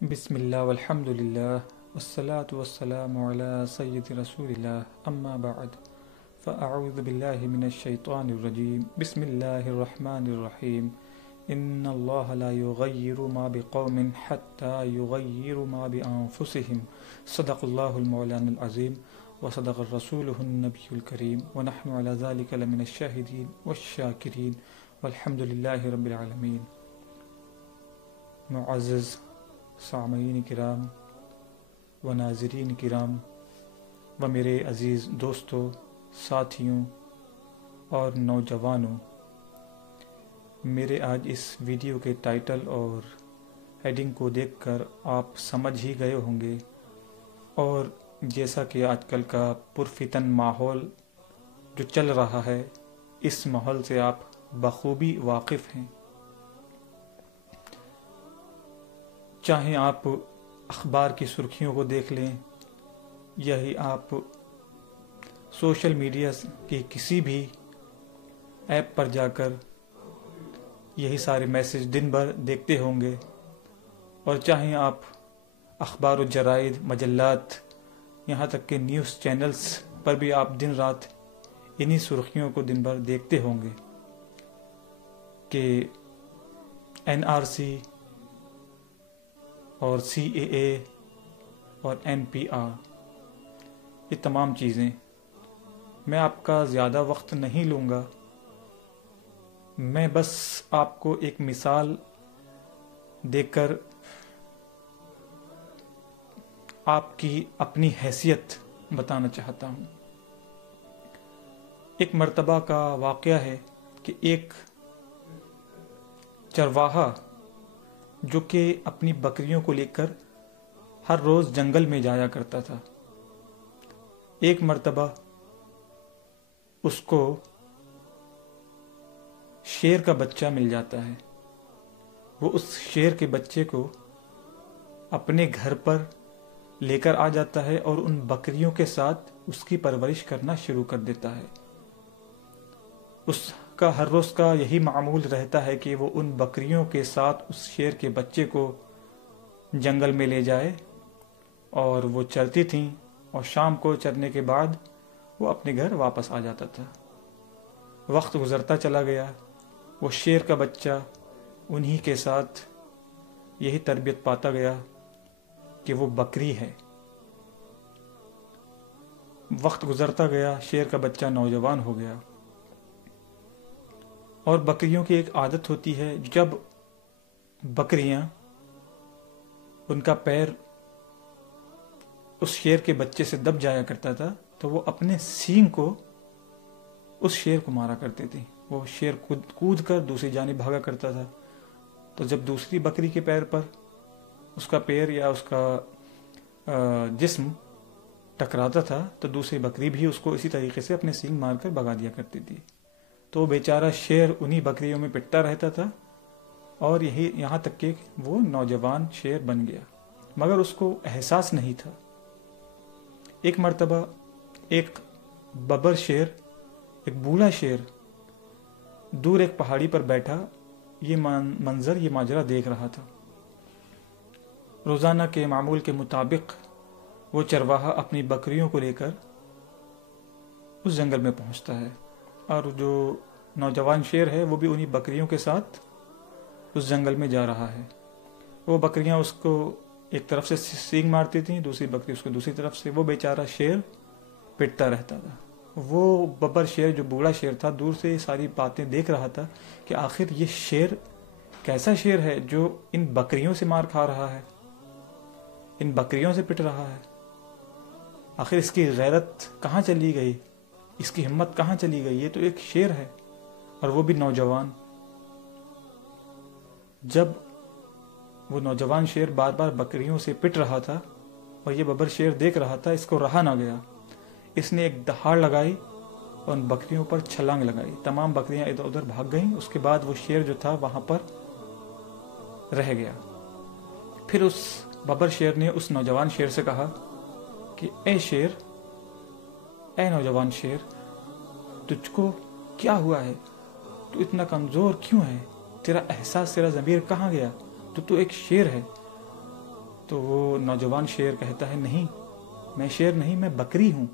بسم اللہ والحمد للہ والصلاة والسلام علی سید رسول اللہ اما بعد فاعوذ باللہ من الشیطان الرجیم بسم اللہ الرحمن الرحیم ان اللہ لا یغیر ما بقوم حتی یغیروا ما بانفسهم صدق اللہ المولانا العظیم وصدق الرسول النبی الکریم ونحن علی ذلک لمن الشاہدین والشاکرین والحمد للہ رب العالمین۔ معزز سامعین کرام و ناظرین کرام و میرے عزیز دوستوں، ساتھیوں اور نوجوانوں، میرے آج اس ویڈیو کے ٹائٹل اور ہیڈنگ کو دیکھ کر آپ سمجھ ہی گئے ہوں گے، اور جیسا کہ آج کل کا پرفتن ماحول جو چل رہا ہے، اس ماحول سے آپ بخوبی واقف ہیں۔ چاہے آپ اخبار کی سرخیوں کو دیکھ لیں، یہی آپ سوشل میڈیا کی کسی بھی ایپ پر جا کر یہی سارے میسج دن بھر دیکھتے ہوں گے، اور چاہے آپ اخبار و جرائد، مجلات، یہاں تک کہ نیوز چینلز پر بھی آپ دن رات انہی سرخیوں کو دن بھر دیکھتے ہوں گے کہ NRC اور CAA اور NPR، یہ تمام چیزیں۔ میں آپ کا زیادہ وقت نہیں لوں گا، میں بس آپ کو ایک مثال دے کر آپ کی اپنی حیثیت بتانا چاہتا ہوں۔ ایک مرتبہ کا واقعہ ہے کہ ایک چرواہا جو کہ اپنی بکریوں کو لے کر ہر روز جنگل میں جایا کرتا تھا، ایک مرتبہ اس کو شیر کا بچہ مل جاتا ہے۔ وہ اس شیر کے بچے کو اپنے گھر پر لے کر آ جاتا ہے اور ان بکریوں کے ساتھ اس کی پرورش کرنا شروع کر دیتا ہے۔ اس کا ہر روز کا یہی معمول رہتا ہے کہ وہ ان بکریوں کے ساتھ اس شیر کے بچے کو جنگل میں لے جائے، اور وہ چرتی تھیں، اور شام کو چرنے کے بعد وہ اپنے گھر واپس آ جاتا تھا۔ وقت گزرتا چلا گیا، وہ شیر کا بچہ انہی کے ساتھ یہی تربیت پاتا گیا کہ وہ بکری ہے۔ وقت گزرتا گیا، شیر کا بچہ نوجوان ہو گیا، اور بکریوں کی ایک عادت ہوتی ہے، جب بکریاں ان کا پیر اس شیر کے بچے سے دب جایا کرتا تھا تو وہ اپنے سینگ کو اس شیر کو مارا کرتے تھے۔ وہ شیر کود کر دوسری جانب بھاگا کرتا تھا، تو جب دوسری بکری کے پیر پر اس کا پیر یا اس کا جسم ٹکراتا تھا تو دوسری بکری بھی اس کو اسی طریقے سے اپنے سینگ مار کر بھگا دیا کرتی تھی۔ تو بیچارہ شیر انہی بکریوں میں پٹتا رہتا تھا، اور یہاں تک کہ وہ نوجوان شیر بن گیا، مگر اس کو احساس نہیں تھا۔ ایک مرتبہ ایک ببر شیر، ایک بوڑھا شیر دور ایک پہاڑی پر بیٹھا یہ منظر، یہ ماجرا دیکھ رہا تھا۔ روزانہ کے معمول کے مطابق وہ چرواہا اپنی بکریوں کو لے کر اس جنگل میں پہنچتا ہے، اور جو نوجوان شیر ہے وہ بھی انہی بکریوں کے ساتھ اس جنگل میں جا رہا ہے۔ وہ بکریاں اس کو ایک طرف سے سینگ مارتی تھیں، دوسری بکری اس کو دوسری طرف سے، وہ بیچارہ شیر پٹتا رہتا تھا۔ وہ ببر شیر جو بوڑھا شیر تھا دور سے یہ ساری باتیں دیکھ رہا تھا کہ آخر یہ شیر کیسا شیر ہے جو ان بکریوں سے مار کھا رہا ہے، ان بکریوں سے پٹ رہا ہے، آخر اس کی غیرت کہاں چلی گئی، اس کی ہمت کہاں چلی گئی، یہ تو ایک شیر ہے اور وہ بھی نوجوان۔ جب وہ نوجوان شیر بار بار بکریوں سے پٹ رہا تھا اور یہ ببر شیر دیکھ رہا تھا، اس کو رہا نہ گیا، اس نے ایک دہاڑ لگائی اور ان بکریوں پر چھلانگ لگائی، تمام بکریاں ادھر ادھر بھاگ گئیں۔ اس کے بعد وہ شیر جو تھا وہاں پر رہ گیا۔ پھر اس ببر شیر نے اس نوجوان شیر سے کہا کہ اے نوجوان شیر، تجھ کو کیا ہوا ہے؟ تو اتنا کمزور کیوں ہے؟ تیرا احساس، تیرا ضمیر کہاں گیا؟ تو ایک شیر ہے۔ تو وہ نوجوان شیر کہتا ہے نہیں، میں شیر نہیں، میں بکری ہوں۔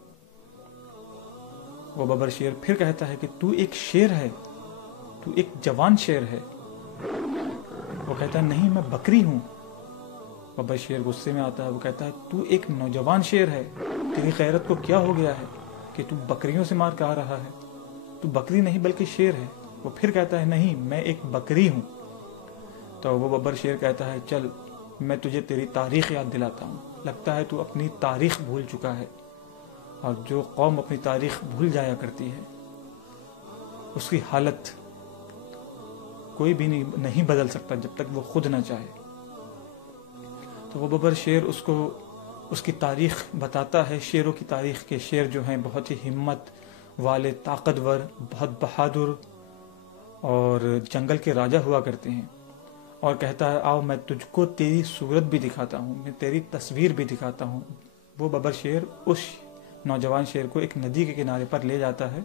وہ ببر شیر پھر کہتا ہے کہ تو ایک شیر ہے، تو ایک جوان شیر ہے۔ وہ کہتا ہے نہیں، میں بکری ہوں۔ ببر شیر غصے میں آتا ہے، وہ کہتا ہے تو ایک نوجوان شیر ہے، تیری غیرت کو کیا ہو گیا ہے کہ تو بکریوں سے مار کے آ رہا ہے؟ تو بکری نہیں بلکہ شیر ہے۔ وہ پھر کہتا ہے نہیں، میں ایک بکری ہوں۔ تو وہ ببر شیر کہتا ہے چل میں تجھے تیری تاریخ یاد دلاتا ہوں، لگتا ہے تو اپنی تاریخ بھول چکا ہے، اور جو قوم اپنی تاریخ بھول جایا کرتی ہے اس کی حالت کوئی بھی نہیں بدل سکتا جب تک وہ خود نہ چاہے۔ تو وہ ببر شیر اس کی تاریخ بتاتا ہے، شیروں کی تاریخ کے شیر جو ہیں بہت ہی ہمت والے، طاقتور، بہت بہادر اور جنگل کے راجا ہوا کرتے ہیں، اور کہتا ہے آؤ میں تجھ کو تیری صورت بھی دکھاتا ہوں، میں تیری تصویر بھی دکھاتا ہوں۔ وہ ببر شیر اس نوجوان شیر کو ایک ندی کے کنارے پر لے جاتا ہے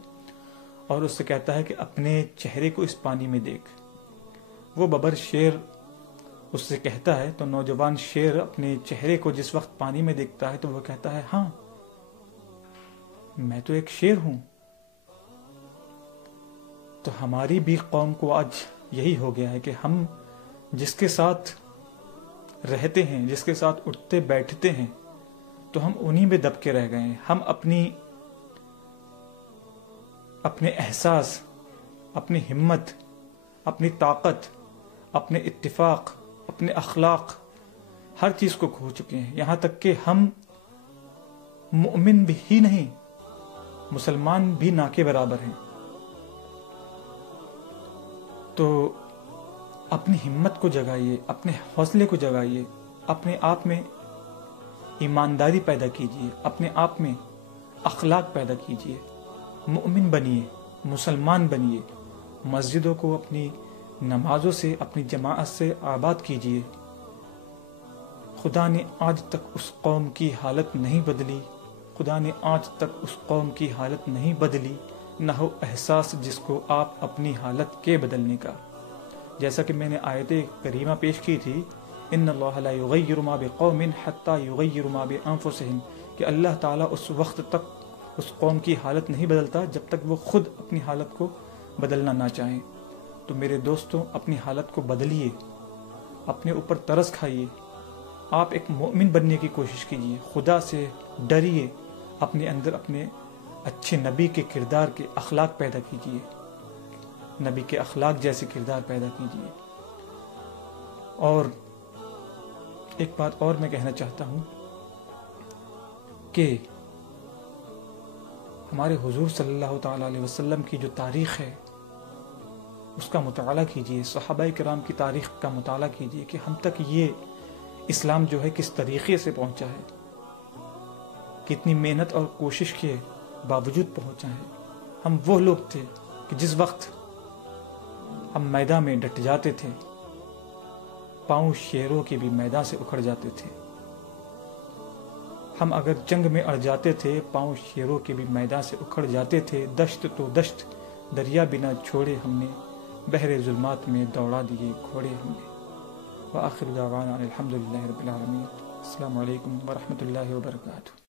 اور اس سے کہتا ہے کہ اپنے چہرے کو اس پانی میں دیکھ۔ وہ ببر شیر اس سے کہتا ہے تو نوجوان شیر اپنے چہرے کو جس وقت پانی میں دیکھتا ہے تو وہ کہتا ہے ہاں میں تو ایک شیر ہوں۔ تو ہماری بھی قوم کو آج یہی ہو گیا ہے کہ ہم جس کے ساتھ رہتے ہیں، جس کے ساتھ اٹھتے بیٹھتے ہیں، تو ہم انہی میں دب کے رہ گئے ہیں۔ ہم اپنے احساس، اپنی ہمت، اپنی طاقت، اپنے اتفاق، اپنے اخلاق، ہر چیز کو کھو چکے ہیں، یہاں تک کہ ہم مومن بھی ہی نہیں، مسلمان بھی نہ کے برابر ہیں۔ تو اپنی ہمت کو جگائیے، اپنے حوصلے کو جگائیے، اپنے آپ میں ایمانداری پیدا کیجیے، اپنے آپ میں اخلاق پیدا کیجیے، مومن بنیے، مسلمان بنیے، مسجدوں کو اپنی نمازوں سے، اپنی جماعت سے آباد کیجیے۔ خدا نے آج تک اس قوم کی حالت نہیں بدلی، خدا نے آج تک اس قوم کی حالت نہیں بدلی، نہ ہو احساس جس کو آپ اپنی حالت کے بدلنے کا۔ جیسا کہ میں نے آیت کریمہ پیش کی تھی، ان اللہ لا یغیر ما بقوم حتی یغیر ما بانفسہم، کہ اللہ تعالیٰ اس وقت تک اس قوم کی حالت نہیں بدلتا جب تک وہ خود اپنی حالت کو بدلنا نہ چاہیں۔ تو میرے دوستوں، اپنی حالت کو بدلیے، اپنے اوپر ترس کھائیے، آپ ایک مومن بننے کی کوشش کیجیے، خدا سے ڈریے، اپنے اندر اپنے اچھے نبی کے کردار کے اخلاق پیدا کیجیے، نبی کے اخلاق جیسے کردار پیدا کیجیے۔ اور ایک بات اور میں کہنا چاہتا ہوں کہ ہمارے حضور صلی اللہ تعالی علیہ وسلم کی جو تاریخ ہے اس کا مطالعہ کیجیے، صحابہ کرام کی تاریخ کا مطالعہ کیجیے کہ ہم تک یہ اسلام جو ہے کس طریقے سے پہنچا ہے، کتنی محنت اور کوشش کے باوجود پہنچا ہے۔ ہم وہ لوگ تھے کہ جس وقت ہم میدان میں ڈٹ جاتے تھے، پاؤں شیروں کے بھی میدان سے اکھڑ جاتے تھے۔ ہم اگر جنگ میں اڑ جاتے تھے، پاؤں شیروں کے بھی میدان سے اکھڑ جاتے تھے۔ دشت تو دشت دریا بنا چھوڑے ہم نے، بحر ظلمات میں دوڑا دیے گھوڑے ہم نے۔ وآخر دعوانا الحمدللہ رب العالمین۔ السلام علیکم ورحمۃ اللہ وبرکاتہ۔